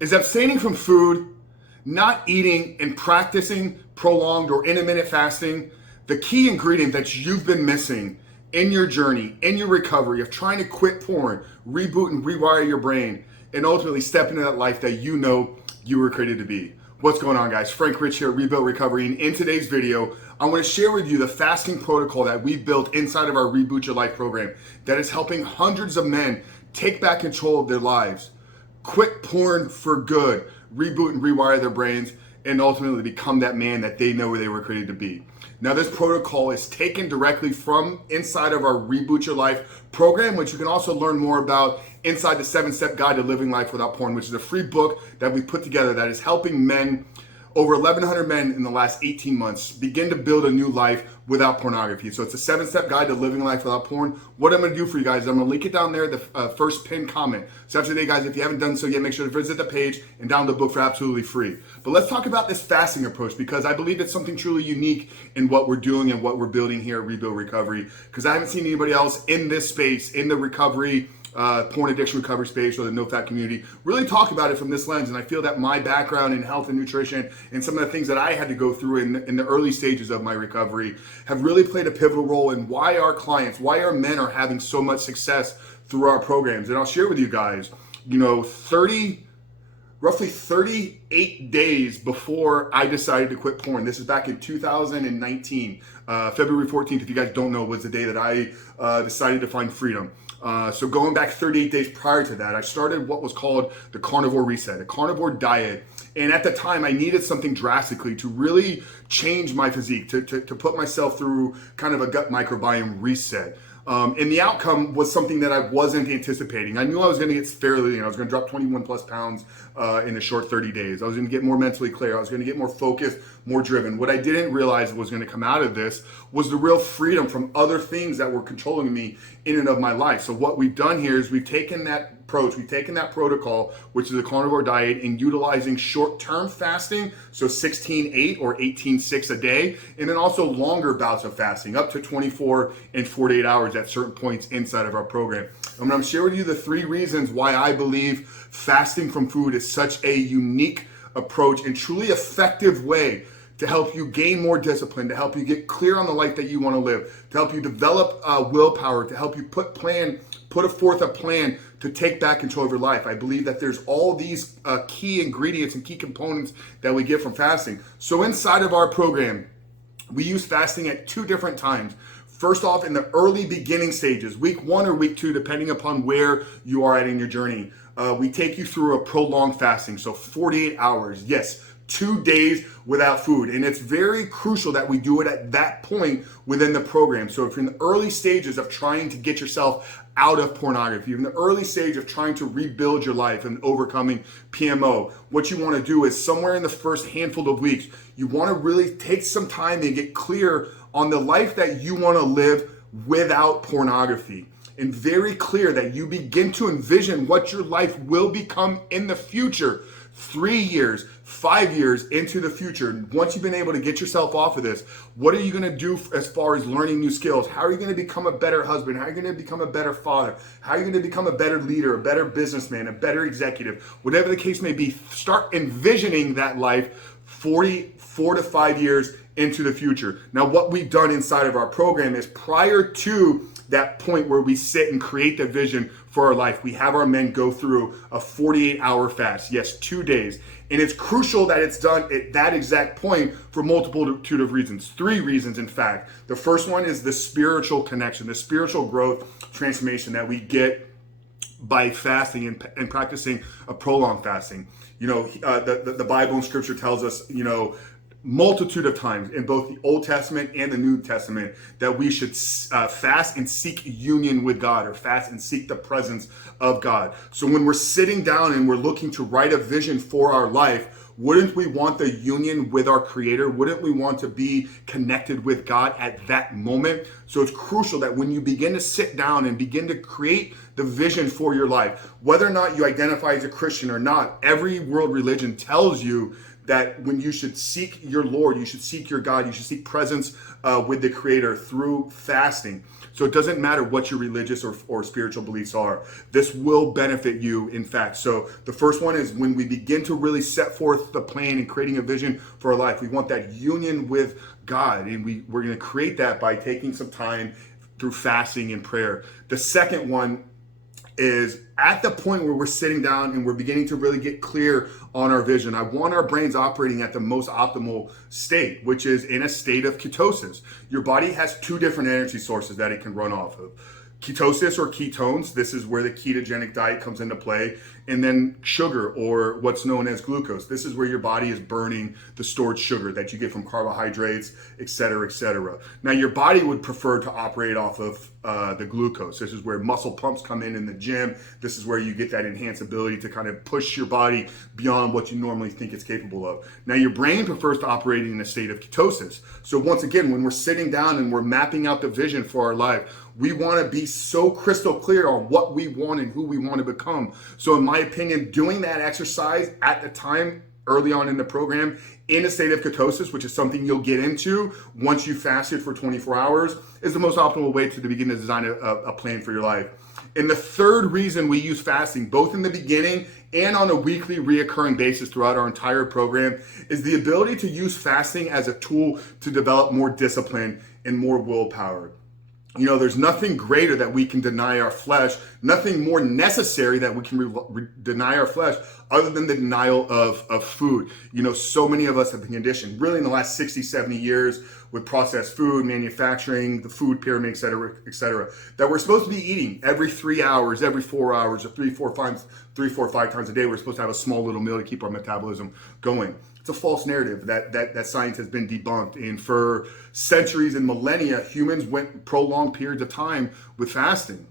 Is abstaining from food, not eating, and practicing prolonged or intermittent fasting the key ingredient that you've been missing in your journey, in your recovery of trying to quit porn, reboot and rewire your brain, and ultimately step into that life that you know you were created to be? What's going on, guys? Frank Rich here, Rebuild Recovery, and in today's video, I want to share with you the fasting protocol that we built inside of our Reboot Your Life program that is helping hundreds of men take back control of their lives, quit porn for good, reboot and rewire their brains, and ultimately become that man that they know they were created to be. Now, this protocol is taken directly from inside of our Reboot Your Life program, which you can also learn more about inside the 7-Step Guide to Living Life Without Porn, which is a free book that we put together that is helping men, over 1,100 men in the last 18 months, begin to build a new life without pornography. So it's a 7-step guide to living life without porn. What I'm gonna do for you guys is I'm gonna link it down there, the first pinned comment. So after today, guys, if you haven't done so yet, make sure to visit the page and download the book for absolutely free. But let's talk about this fasting approach, because I believe it's something truly unique in what we're doing and what we're building here at Rebuild Recovery, because I haven't seen anybody else in this space, in the recovery, porn addiction recovery space or the nofap community, really talk about it from this lens. And I feel that my background in health and nutrition and some of the things that I had to go through in the early stages of my recovery have really played a pivotal role in why our clients, why our men are having so much success through our programs. And I'll share with you guys, roughly 38 days before I decided to quit porn. This is back in 2019. February 14th, if you guys don't know, was the day that I decided to find freedom. So going back 38 days prior to that, I started what was called the carnivore reset, a carnivore diet. And at the time, I needed something drastically to really change my physique, to put myself through kind of a gut microbiome reset. And the outcome was something that I wasn't anticipating. I knew I was going to get fairly, I was going to drop 21 plus pounds in a short 30 days. I was going to get more mentally clear. I was going to get more focused, more driven. What I didn't realize was going to come out of this was the real freedom from other things that were controlling me in and of my life. So what we've done here is we've taken that approach, we've taken that protocol, which is a carnivore diet, and utilizing short-term fasting, so 16-8 or 18-6 a day, and then also longer bouts of fasting, up to 24 and 48 hours at certain points inside of our program. I'm going to share with you the 3 reasons why I believe fasting from food is such a unique approach and truly effective way to help you gain more discipline, to help you get clear on the life that you want to live, to help you develop willpower, to help you put forth a plan to take back control of your life. I believe that there's all these key ingredients and key components that we get from fasting. So inside of our program, we use fasting at 2 different times. First off, in the early beginning stages, week 1 or week 2, depending upon where you are at in your journey, we take you through a prolonged fasting, so 48 hours. Yes, 2 days without food. And it's very crucial that we do it at that point within the program. So if you're in the early stages of trying to get yourself out of pornography, you're in the early stage of trying to rebuild your life and overcoming PMO, what you want to do is somewhere in the first handful of weeks, you want to really take some time and get clear on the life that you want to live without pornography. And very clear that you begin to envision what your life will become in the future, 3 years, 5 years into the future. Once you've been able to get yourself off of this, what are you going to do as far as learning new skills? How are you going to become a better husband? How are you going to become a better father? How are you going to become a better leader, a better businessman, a better executive? Whatever the case may be, start envisioning that life 4 to 5 years into the future. Now, what we've done inside of our program is prior to that point where we sit and create the vision for our life, we have our men go through a 48-hour fast. Yes, 2 days. And it's crucial that it's done at that exact point for multitude of reasons. 3 reasons, in fact. The first one is the spiritual connection, the spiritual growth, transformation that we get by fasting and practicing a prolonged fasting. The Bible and Scripture tells us, multitude of times in both the Old Testament and the New Testament that we should fast and seek union with God, or fast and seek the presence of God. So when we're sitting down and we're looking to write a vision for our life, wouldn't we want the union with our Creator? Wouldn't we want to be connected with God at that moment? So it's crucial that when you begin to sit down and begin to create the vision for your life, whether or not you identify as a Christian or not, every world religion tells you that when you should seek your Lord, you should seek your God, you should seek presence with the Creator through fasting. So it doesn't matter what your religious or spiritual beliefs are. This will benefit you, in fact. So the first one is when we begin to really set forth the plan and creating a vision for our life, we want that union with God. And we're going to create that by taking some time through fasting and prayer. The second one is at the point where we're sitting down and we're beginning to really get clear on our vision. I want our brains operating at the most optimal state, which is in a state of ketosis. Your body has two different energy sources that it can run off of. Ketosis or ketones, this is where the ketogenic diet comes into play. And then sugar, or what's known as glucose. This is where your body is burning the stored sugar that you get from carbohydrates, et cetera, et cetera. Now, your body would prefer to operate off of the glucose. This is where muscle pumps come in the gym. This is where you get that enhanced ability to kind of push your body beyond what you normally think it's capable of. Now, your brain prefers to operate in a state of ketosis. So once again, when we're sitting down and we're mapping out the vision for our life, we want to be so crystal clear on what we want and who we want to become. So in my opinion, doing that exercise at the time early on in the program in a state of ketosis, which is something you'll get into once you fasted for 24 hours, is the most optimal way to begin to design a plan for your life. And the third reason we use fasting, both in the beginning and on a weekly reoccurring basis throughout our entire program, is the ability to use fasting as a tool to develop more discipline and more willpower. You know, there's nothing greater that we can deny our flesh, nothing more necessary that we can deny our flesh other than the denial of food. You know, so many of us have been conditioned really in the last 60, 70 years with processed food, manufacturing, the food pyramid, et cetera, that we're supposed to be eating every 3 hours, every 4 hours, or 3, 4, 5 times a day. We're supposed to have a small little meal to keep our metabolism going. It's a false narrative that science has been debunked. And for centuries and millennia, humans went prolonged periods of time with fasting.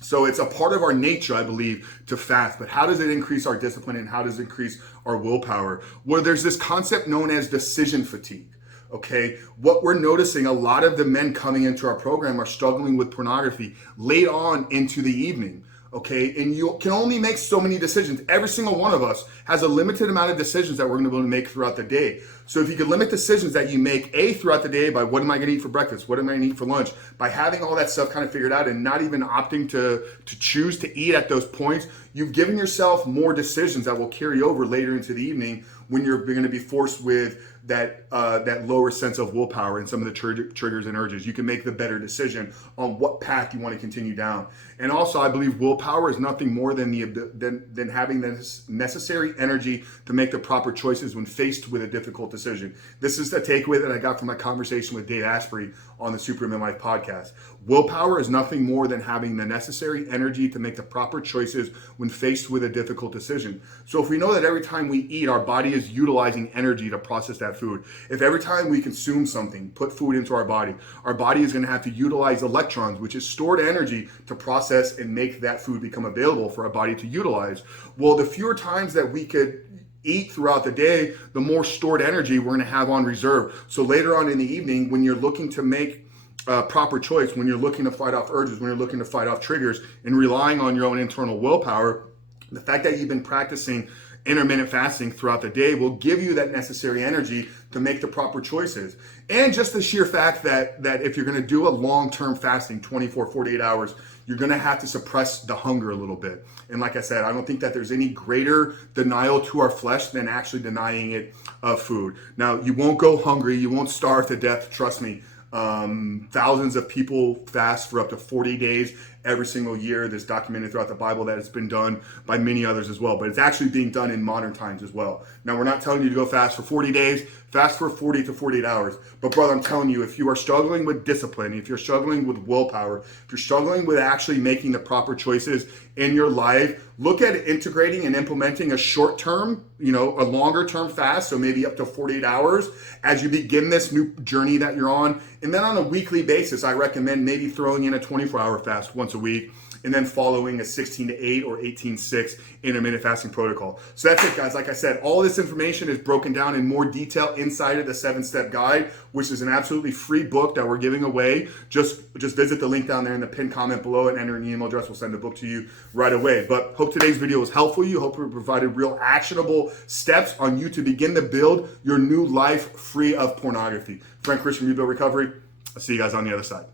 So it's a part of our nature, I believe, to fast. But how does it increase our discipline and how does it increase our willpower? Well, there's this concept known as decision fatigue. Okay, what we're noticing, a lot of the men coming into our program are struggling with pornography late on into the evening. Okay, and you can only make so many decisions. Every single one of us has a limited amount of decisions that we're going to be able to make throughout the day. So if you can limit decisions that you make throughout the day by what am I going to eat for breakfast, what am I going to eat for lunch, by having all that stuff kind of figured out and not even opting to choose to eat at those points, you've given yourself more decisions that will carry over later into the evening when you're going to be forced with that lower sense of willpower and some of the triggers and urges. You can make the better decision on what path you want to continue down. And also, I believe willpower is nothing more than having the necessary energy to make the proper choices when faced with a difficult decision. This is the takeaway that I got from my conversation with Dave Asprey on the Superhuman Life podcast. Willpower is nothing more than having the necessary energy to make the proper choices when faced with a difficult decision. So if we know that every time we eat, our body is utilizing energy to process that food. If every time we consume something, put food into our body is going to have to utilize electrons, which is stored energy, to process and make that food become available for our body to utilize. Well, the fewer times that we could eat throughout the day, the more stored energy we're going to have on reserve. So later on in the evening, when you're looking to make proper choice, when you're looking to fight off urges, when you're looking to fight off triggers and relying on your own internal willpower, the fact that you've been practicing intermittent fasting throughout the day will give you that necessary energy to make the proper choices. And just the sheer fact that if you're going to do a long-term fasting, 24, 48 hours, you're going to have to suppress the hunger a little bit. And like I said, I don't think that there's any greater denial to our flesh than actually denying it of food. Now, you won't go hungry. You won't starve to death. Trust me. Thousands of people fast for up to 40 days every single year. There's documented throughout the Bible that it's been done by many others as well, but it's actually being done in modern times as well. Now, we're not telling you to go fast for 40 days, fast for 40 to 48 hours. But brother, I'm telling you, if you are struggling with discipline, if you're struggling with willpower, if you're struggling with actually making the proper choices in your life, look at integrating and implementing a short-term, a longer-term fast, so maybe up to 48 hours as you begin this new journey that you're on. And then on a weekly basis, I recommend maybe throwing in a 24-hour fast once a week, and then following a 16-8 or 18-6 intermittent fasting protocol. So that's it, guys. Like I said, all this information is broken down in more detail inside of the 7-step guide, which is an absolutely free book that we're giving away. Just visit the link down there in the pinned comment below and enter an email address. We'll send the book to you right away. But hope today's video was helpful. You hope we provided real actionable steps on you to begin to build your new life free of pornography. Frank Christian, Rebuild Recovery. I'll see you guys on the other side.